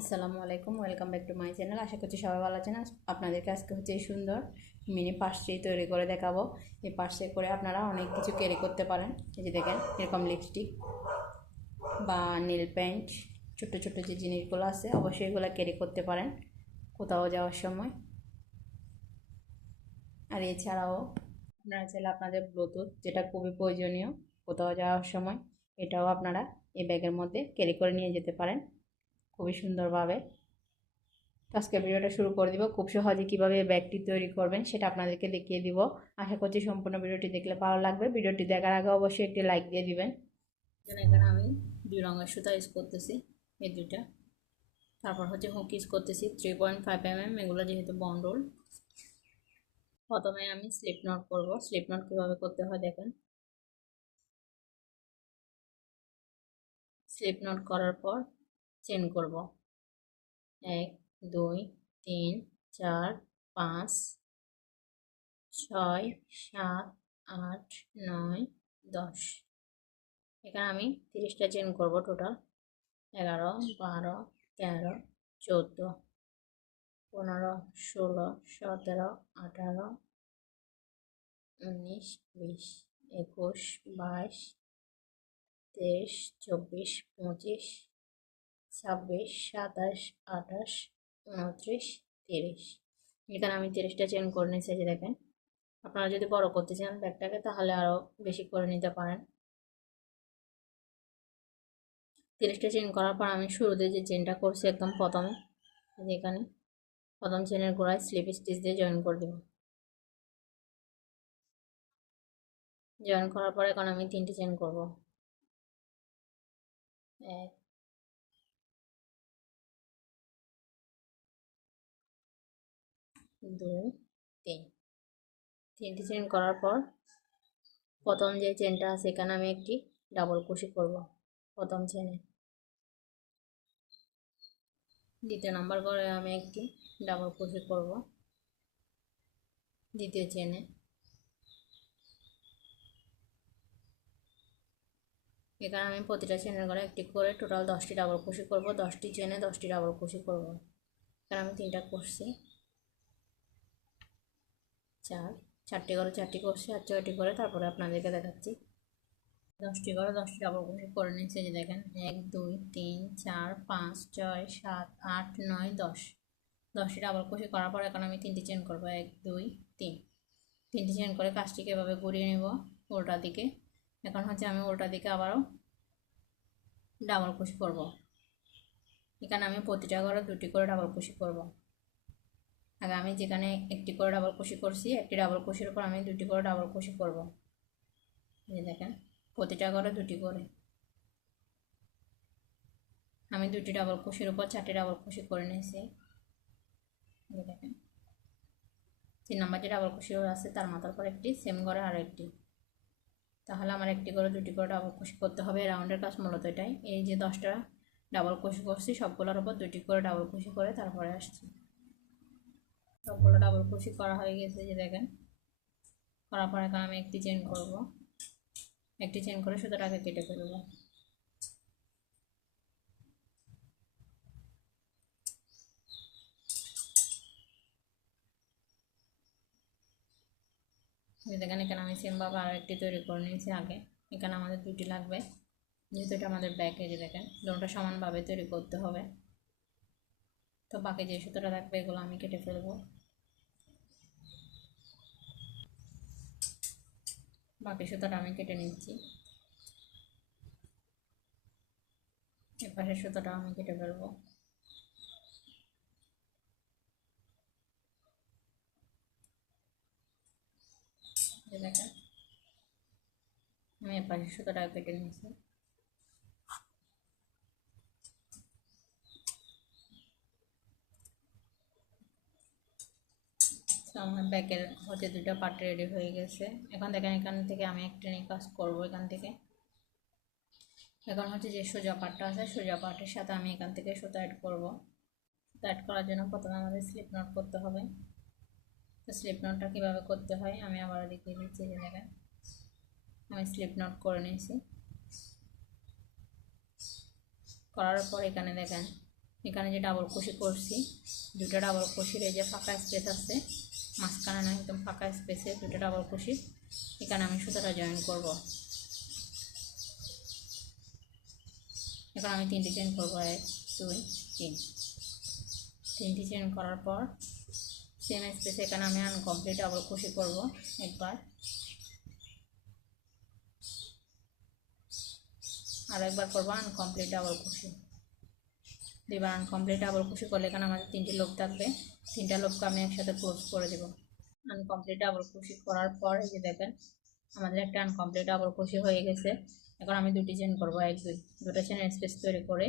আসসালামু আলাইকুম, welcome back to my channel. আশা করছি সবাই ভালো আছেন। আপনাদেরকে আজকে হচ্ছে এই সুন্দর মিনি পার্সটি তৈরি করে দেখাবো। এই পার্সে করে আপনারা অনেক কিছু ক্যারি করতে পারেন। এই যে দেখেন, এরকম লিপস্টিক বা নীল প্যান্ট ছোট ছোট যে জিনিসগুলো আছে, অবশ্যই এগুলো ক্যারি করতে পারেন কোথাও যাওয়ার সময়। আর এছাড়াও আপনারা চাইলে আপনাদের ব্লুটুথ যেটা খুবই প্রয়োজনীয়, কোথাও যাওয়ার সময়, এটাও আপনারা এই ব্যাগের মধ্যে ক্যারি করে নিয়ে যেতে পারেন। খুবই সুন্দরভাবে। আজকে ভিডিওটা শুরু করে দিব। খুব সহজে কীভাবে ব্যাগটি তৈরি করবেন সেটা আপনাদেরকে দেখিয়ে দিব। আশা করছি সম্পূর্ণ ভিডিওটি দেখলে ভালো লাগবে। ভিডিওটি দেখার আগে অবশ্যই একটি লাইক দিয়ে দিবেন। এখানে আমি দুই রঙের সুতা ইউজ করতেছি, এই দুইটা। তারপর হচ্ছে হুক ইউজ করতেছি three point five M M এগুলো যেহেতু বন্ডল প্রথমে আমি স্লিপ নট করব। স্লিপ নট কীভাবে করতে হয় দেখেন। স্লিপ নট করার পর চেন করব। এক, দুই, তিন, চার, পাঁচ, ছয়, সাত, আট, নয়, দশ। এখানে আমি তিরিশটা চেন করব টোটাল এগারো, বারো, তেরো, চোদ্দ, পনেরো, ষোলো, সতেরো, আঠারো, উনিশ, বিশ, একুশ, বাইশ, তেইশ, চব্বিশ, পঁচিশ ছাব্বিশ, সাতাশ, আঠাশ, উনত্রিশ, তিরিশ। এখানে আমি তিরিশটা চেন করে নিয়েছি যে দেখেন। আপনারা যদি বড় করতে চান ব্যাগটাকে, তাহলে আরও বেশি করে নিতে পারেন। তিরিশটা চেন করার পর আমি শুরুতে যে চেনটা করছি একদম প্রথমে এখানে, প্রথম চেনের গোড়ায় স্লিপ স্টিচ দিয়ে জয়েন করে দেব। জয়েন করার পর এখন আমি তিনটে চেন করব। এক দুই তিন। তিনটি চেন করার পর প্রথম যে চেনটা আছে, এখানে আমি একটি ডাবল কুশি করব প্রথম চেনে দ্বিতীয় নাম্বার করে আমি একটি ডাবল কুশি করব দ্বিতীয় চেনে এখানে আমি প্রতিটা চেনের করে একটি করে টোটাল দশটি ডাবল কুশি করব, দশটি চেনে দশটি ডাবল কুশি করব। এখানে আমি তিনটা করছি। চার, চারটি করে, চারটি করছি আর ছয়টি করে, তারপরে আপনাদেরকে দেখাচ্ছি। দশটি করে, দশটি ডাবল ক্রোশেট করে নিচ্ছে যে দেখেন, এক, দুই, তিন, চার, পাঁচ, ছয়, সাত, আট, নয়, দশ। দশটি ডাবল ক্রোশেট করার পর এখন আমি তিনটি চেন করব। এক, দুই, তিন। তিনটি চেন করে কাজটিকে এভাবে ঘুরিয়ে নেব উল্টা দিকে। এখন হচ্ছে আমি উল্টা দিকে আবারও ডাবল কুশি করব। এখানে আমি প্রতিটা ঘরে দুটি করে ডাবল কুশি করব। আগে আমি যেখানে একটি করে ডাবল কুশি করছি, একটি ডাবল কুশির উপর আমি দুটি করে ডাবল কুশি করব। এই দেখেন, প্রতিটা করে দুটি করে। আমি দুটি ডাবল কুশির উপর চারটি ডাবল কুশি করে নিয়েছি। দেখেন তিন নাম্বার যে ডাবল কুশি আছে, তার মাথার পর একটি সেম করে আরও একটি। তাহলে আমার একটি করে, দুটি করে ডাবল কুশি করতে হবে। রাউন্ডের কাজ মূলত এটাই। এই যে দশটা ডাবল কুশি করছি, সবগুলোর উপর দুটি করে ডাবল কুশি করে তারপরে আসছি। সবগুলো ডাবল ক্রোশি করা হয়ে গেছে যে দেখেন। করার পরে আমি একটি চেন করব। একটি চেন করে সুতোটাকে কেটে ফেলব। দেখেন, এখানে আমি সেমভাবে আরও একটি তৈরি করে নিয়েছি আগে। এখানে আমাদের দুটি লাগবে। যেহেতু এটা আমাদের ব্যাগ যে দেখেন দুটোটা সমানভাবে তৈরি করতে হবে। তো বাকি যে সুতোটা থাকবে এগুলো আমি কেটে ফেলব। বাকি সুতোটা আমি কেটে নিচ্ছি। এপাশে সুতোটা আমি কেটে ফেলব। দেখেন, আমি এপাশে সুতোটা কেটে নিচ্ছি। আমার ব্যাকের হচ্ছে দুটো পার্ট রেডি হয়ে গেছে। এখন দেখেন এখান থেকে আমি একটা নিয়ে কাজ করব এখান থেকে। এখন হচ্ছে যে সোজা পাটটা আছে, সোজা পাটের সাথে আমি এখান থেকে সুতো অ্যাড করব। সুতো অ্যাড করার জন্য প্রথমে আমাদের স্লিপ নোট করতে হবে। তো স্লিপ নোটটা কীভাবে করতে হয় আমি আবার দেখিয়ে দিচ্ছি যে দেখেন। আমি স্লিপ নোট করে নিয়েছি। করার পর এখানে দেখেন, এখানে যে ডাবল কুশি করছি, দুটো ডাবল কুশির এই যে ফাঁকা স্পেস আছে মাঝখানে না একদম ফাঁকা স্পেসে দুটো ডাবল কুশি এখানে আমি সুতোটা জয়েন করব। এখন আমি তিনটি চেন করব, এক, দুই, তিন। তিনটি চেন করার পর সেম স্পেসে এখানে আমি আনকমপ্লিট ডাবল কুশি করব একবার। আর একবার করব আনকমপ্লিট ডাবল দুইবার আনকমপ্লিট ডাবল কুশি করলে এখানে আমাদের তিনটি লোক থাকবে। তিনটা লোককে আমি একসাথে ক্লোজ করে দেবো। আনকমপ্লিট আবার খুশি করার পর এই যে দেখেন, আমাদের একটা আনকমপ্লিট আবার খুশি হয়ে গেছে। এখন আমি দুটি চেন করব, এক, দুই। দুটো চেনের স্পেস তৈরি করে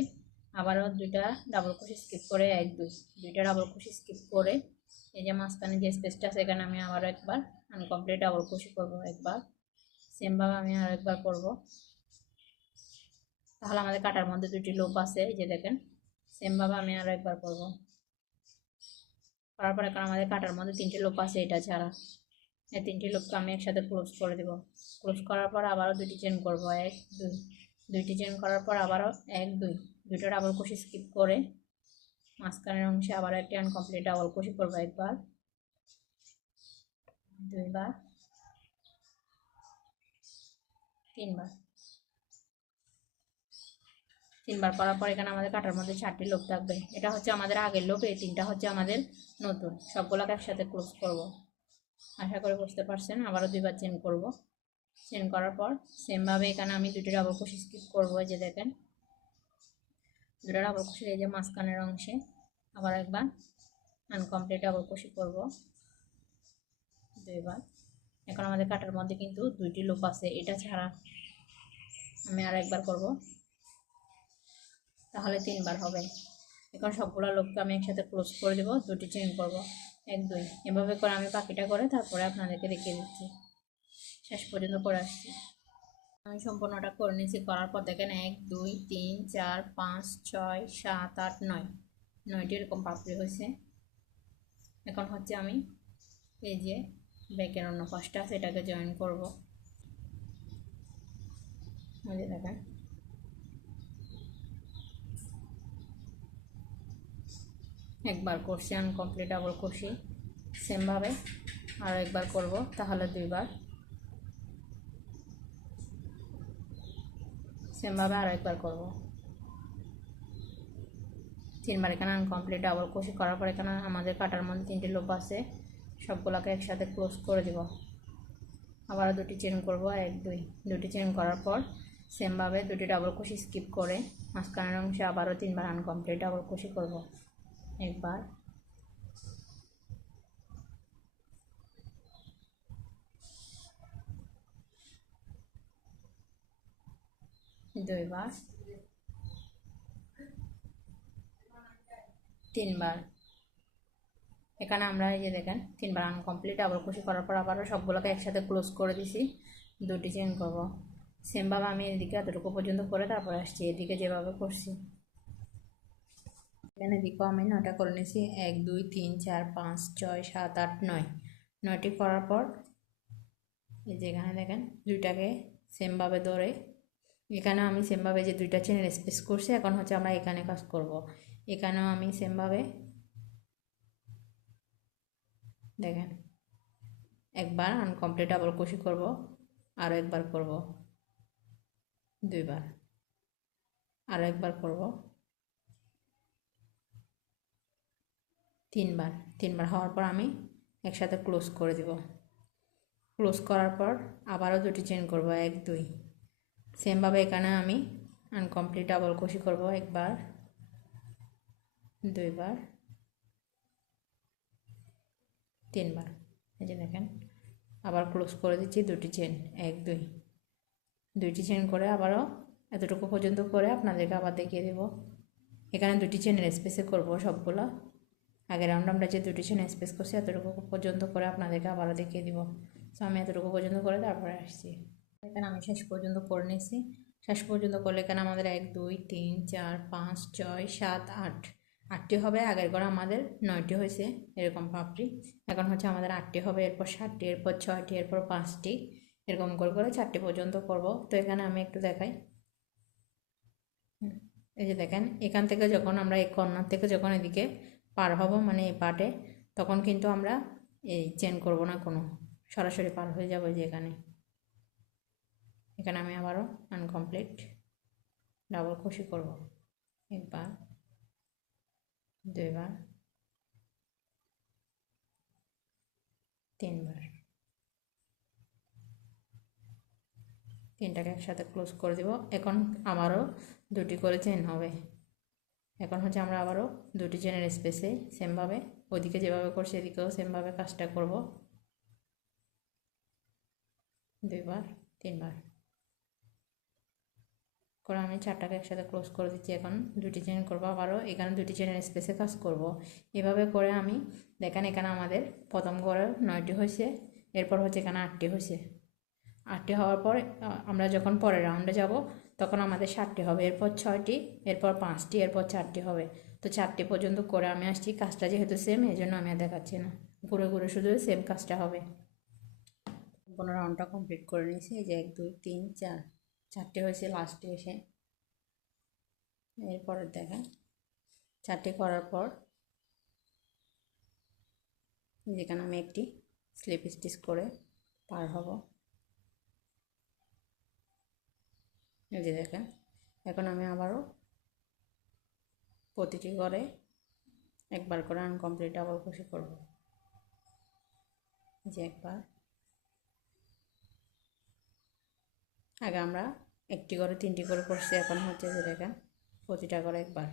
আবারও দুইটা ডাবল খুশি স্কিপ করে এক, দুই। দুইটা ডাবল খুশি স্কিপ করে এই যে মাঝখানে যে স্পেসটা আছে, এখানে আমি আবারও একবার আনকমপ্লিট ডাবল খুশি করব একবার। সেমভাবে আমি আর একবার করব। তাহলে আমাদের কাটার মধ্যে দুটি লোপ আছে, এই যে দেখেন। সেমভাবে আমি আরও একবার করব। করার পরে কারণ আমাদের কাটার মধ্যে তিনটে লোপ আছে এটা ছাড়া। এই তিনটি লোপকে আমি একসাথে ক্লোজ করে দেবো। ক্লোজ করার পর আবারও দুটি চেন করব, এক, দুই। দুইটি চেন করার পর আবারও এক, দুই। দুটো ডাবল কুশি স্কিপ করে মাঝখানের অংশে আবারও একটি আনকমপ্লিট ডাবল কুশি করব একবার। দুইবার। তিনবার। তিনবার করার পর এখানে আমাদের কাটার মধ্যে চারটি লোক থাকবে। এটা হচ্ছে আমাদের আগের লোক, এই তিনটা হচ্ছে আমাদের নতুন। সবগুলোকে একসাথে ক্লোজ করব। আশা করে বুঝতে পারছেন, আবারও দুইবার চেন করব। চেন করার পর সেমভাবে এখানে আমি দুটি ডাবল কুশি স্কিপ করব যে দেখেন। দুটো ডাবল কুশি এই যে মাঝখানের অংশে আবার একবার আনকমপ্লিট ডাবল কুশি করব। দুইবার। এখন আমাদের কাটার মধ্যে কিন্তু দুইটি লোক আছে, এটা ছাড়া আমি আর একবার করব। তাহলে তিনবার হবে। এখন সবগুলো লোককে আমি একসাথে ক্লোজ করে দেবো, দুটি চেন করব। এক, দুই। এভাবে করে আমি পাখিটা করে তারপরে আপনাদেরকে দেখিয়ে দিচ্ছি। শেষ পর্যন্ত করে আসছি। আমি সম্পূর্ণটা করে নিয়েছি, করার পর দেখেন এক, দুই, তিন, চার, পাঁচ, ছয়, সাত, আট, নয়। নয়টি এরকম পাপড়ি হয়েছে। এখন হচ্ছে আমি এই যে ব্যাকের অন্য পাশটা সেটাকে জয়েন করব। দেখেন। একবার করছি আনকমপ্লিট ডাবল করছি সেমভাবে আর একবার করব, তাহলে দুইবার। সেমভাবে আর একবার করব। তিনবার এখানে আনকমপ্লিট ডাবল কুশি করার পর এখানে আমাদের কাটার মধ্যে তিনটে লোপ আছে, সবগুলোকে একসাথে ক্লোজ করে দিব। আবারও দুটি চেন করব, এক, দুই। দুটি চেন করার পর সেমভাবে দুটি ডাবল কুশি স্কিপ করে, মাঝখানের অংশে আবারও তিনবার আনকমপ্লিট ডাবল কুশি করব। একবার। দুইবার। তিনবার। এখানে আমরা এই যে দেখেন, তিনবার আনকমপ্লিট আবার খুশি করার পর আবারও সবগুলোকে একসাথে ক্লোজ করে দিছি। দুটি চেন করব। সেমভাবে আমি এদিকে এতটুকু পর্যন্ত করে তারপরে আসছি, এদিকে যেভাবে করছি। এখানে দিকেও আমি নয়টা করে নিয়েছি এক, দুই, তিন, চার, পাঁচ, ছয়, সাত, আট, নয়। নয়টি করার পর এই যে এখানে দেখেন, দুইটাকে সেমভাবে ধরে এখানে আমি সেমভাবে যে দুইটা চেনের স্পেস করছি, এখন হচ্ছে আমরা এখানে কাজ করব। এখানেও আমি সেমভাবে দেখেন, একবার আনকমপ্লিট ডাবল কুশি করব আরও একবার করব, দুইবার আরও একবার করব। তিনবার তিনবার হওয়ার পর আমি একসাথে ক্লোজ করে দিব। ক্লোজ করার পর আবারও দুটি চেন করব, এক, দুই। সেমভাবে এখানে আমি আনকমপ্লিট ডাবল কুশি করব, একবার, দুইবার, তিনবার। এই যে দেখেন, আবার ক্লোজ করে দিচ্ছি দুটি চেন এক, দুই। দুইটি চেন করে আবারও এতটুকু পর্যন্ত করে আপনাদেরকে আবার দেখিয়ে দেব। এখানে দুটি চেনের স্পেসে করব সবগুলো। আগের রাউন্ড আমরা যে দুটি চেন স্পেস করছি, এতটুকু পর্যন্ত করে আপনাদেরকে আবারও দেখিয়ে দিব। সো আমি এতটুকু পর্যন্ত করে তারপরে আসছি। এখানে আমি শেষ পর্যন্ত করে নিয়েছি। শেষ পর্যন্ত করলে এখানে আমাদের এক, দুই, তিন, চার, পাঁচ, ছয়, সাত, আট। আটটি হবে, আগের ঘরে আমাদের নয়টি হয়েছে, এরকম পাপড়ি এখন হচ্ছে আমাদের আটটি হবে, এরপর সাতটি, এরপর ছয়টি, এরপর পাঁচটি, এরকম করে করে চারটি পর্যন্ত করব। তো এখানে আমি একটু দেখাই। এই যে দেখেন, এখান থেকে যখন আমরা এই কর্নার থেকে যখন এদিকে পার হব মানে এই পাটে তখন কিন্তু আমরা এই চেন করব না কোনো। সরাসরি পার হয়ে যাব যে এখানে। এখানে আমি আবারও আনকমপ্লিট ডাবল খুশি করব। একবার, দুইবার, তিনবার। তিনটাকে একসাথে ক্লোজ করে দিব। এখন আমারও দুটি করে চেন হবে। এখন হচ্ছে আমরা আবারও দুটি চেনের স্পেসে সেমভাবে, ওদিকে যেভাবে করছি এদিকেও সেমভাবে কাজটা করব। দুইবার, তিনবার। করে আমি চারটাকে একসাথে ক্লোজ করে দিচ্ছি এখন, দুটি চেন করব আবারও, এখানে দুটি চেনের স্পেসে কাজ করব। এভাবে করে আমি, দেখেন এখানে আমাদের প্রথম ঘরে নয়টি হয়েছে, এরপর হচ্ছে এখানে আটটি হয়েছে। আটটি হওয়ার পর আমরা যখন পরের রাউন্ডে যাব তখন আমাদের সাতটি হবে, এরপর ছয়টি, এরপর পাঁচটি, এরপর চারটি হবে। তো চারটি পর্যন্ত করে আমি আসছি, কাজটা যেহেতু সেম এই জন্য আমি আর দেখাচ্ছি না। ঘুরে ঘুরে শুধু সেম কাজটা হবে। কোনো রাউন্ডটা কমপ্লিট করে নিয়েছি, এই যে এক, দুই, তিন, চার। চারটে হয়েছে লাস্টে এসে। এরপরে দেখেন চারটে করার পর, যেখানে আমি একটি স্লিপ স্টিচ করে পার হব। এই যে দেখেন, এখন আমি আবারও প্রতিটি ঘরে একবার করে আনকমপ্লিট আবার খুশি করব। যে একবার। আগে আমরা একটি করে তিনটি করে করছি, এখন হচ্ছে যে দেখেন, প্রতিটা করে একবার।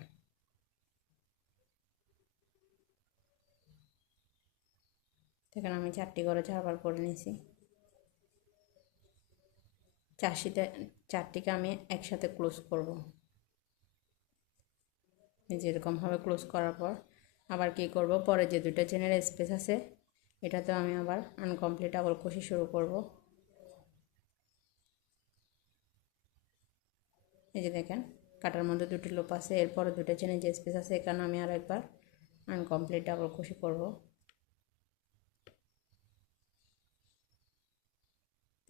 দেখেন, আমি চারটি করে চারবার করে নিয়েছি। চারটিতে চারটিকে আমি একসাথে ক্লোজ করব। যেরকমভাবে ক্লোজ করার পর আবার কি করব? পরে যে দুটো চেনের স্পেস আছে, এটাতেও আমি আবার আনকমপ্লিট আবার কষি শুরু করব। এই যে দেখেন, কাটার মধ্যে দুটি লোপ আছে, এরপরে দুটো চেনের যে স্পেস আছে এখানে আমি আর একবার আনকমপ্লিট ডাবল কুশি করব।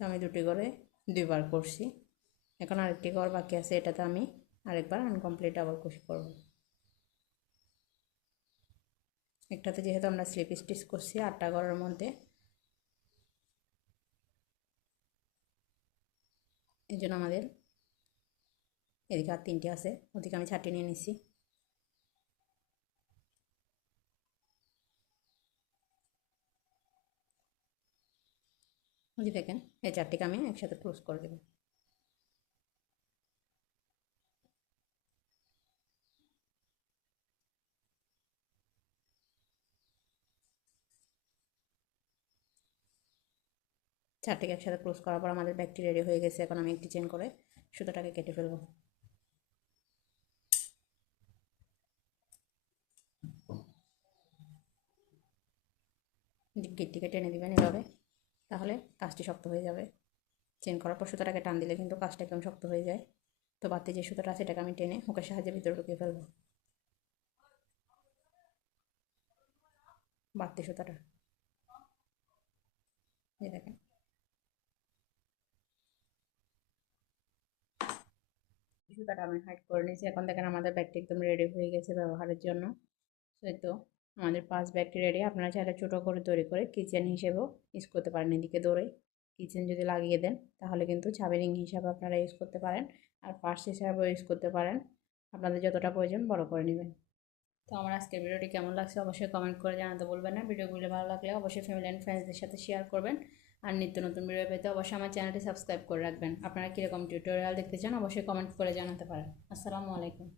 তো আমি দুটি করে দুইবার করছি। এখন আরেকটি ঘর বাকি আছে, এটাতে আমি আরেকবার আনকমপ্লিট ডাবল কুশি করব। একটাতে যেহেতু আমরা স্লিপ স্টিচ করছি, আটটা ঘরের মধ্যে। এই জন্য আমাদের এদিকে আর তিনটে আছে, ওদিকে আমি চারটে নিয়ে নিচ্ছি বুঝি দেখেন, এই চারটিকে আমি একসাথে ক্লোজ করে দেবো। চারটিকে একসাথে ক্লোজ করার পর আমাদের ব্যাগটি রেডি হয়ে গেছে, এখন আমি একটি চেন করে সুতোটাকে কেটে ফেলব। গিটটিকে টেনে দিবেন এভাবে, তাহলে কাজটি শক্ত হয়ে যাবে। চেন করার পর সুতোটাকে টান দিলে কিন্তু কাজটা একদম শক্ত হয়ে যায়। তো বাড়তি যে সুতোটা আছে, এটাকে আমি টেনে হুকের সাহায্যে ভিতরে ঢুকিয়ে ফেলব। বাড়তি সুতোটা। দেখেন। সুতোটা আমি হাইট করে নিয়েছি। এখন দেখেন আমাদের ব্যাগটি একদম রেডি হয়ে গেছে ব্যবহারের জন্য। তো, আমাদের পাঁচ ব্যাগটি রেডি আপনারা চাইলে ছোটো করে তৈরি করে কিচেন হিসেবেও ইউজ করতে পারেন এদিকে দৌড়ে। কিচেন যদি লাগিয়ে দেন, তাহলে কিন্তু চাবি হিসাবে আপনারা ইউজ করতে পারেন। আর পার্স হিসাবেও ইউজ করতে পারেন। আপনাদের যতটা প্রয়োজন বড় করে নেবেন। তো আমার আজকের ভিডিওটি কেমন লাগছে অবশ্যই কমেন্ট করে জানাতে বলবেন না। ভিডিওগুলো ভালো লাগলে অবশ্যই ফ্যামিলি অ্যান্ড ফ্রেন্ডসদের সাথে শেয়ার করবেন। আর নিত্য নতুন ভিডিও পেতে অবশ্যই আমার চ্যানেলটি সাবস্ক্রাইব করে রাখবেন। আপনারা কীরকম টিউটোরিয়াল দেখতে চান, অবশ্যই কমেন্ট করে জানাতে পারেন। আসসালামু আলাইকুম।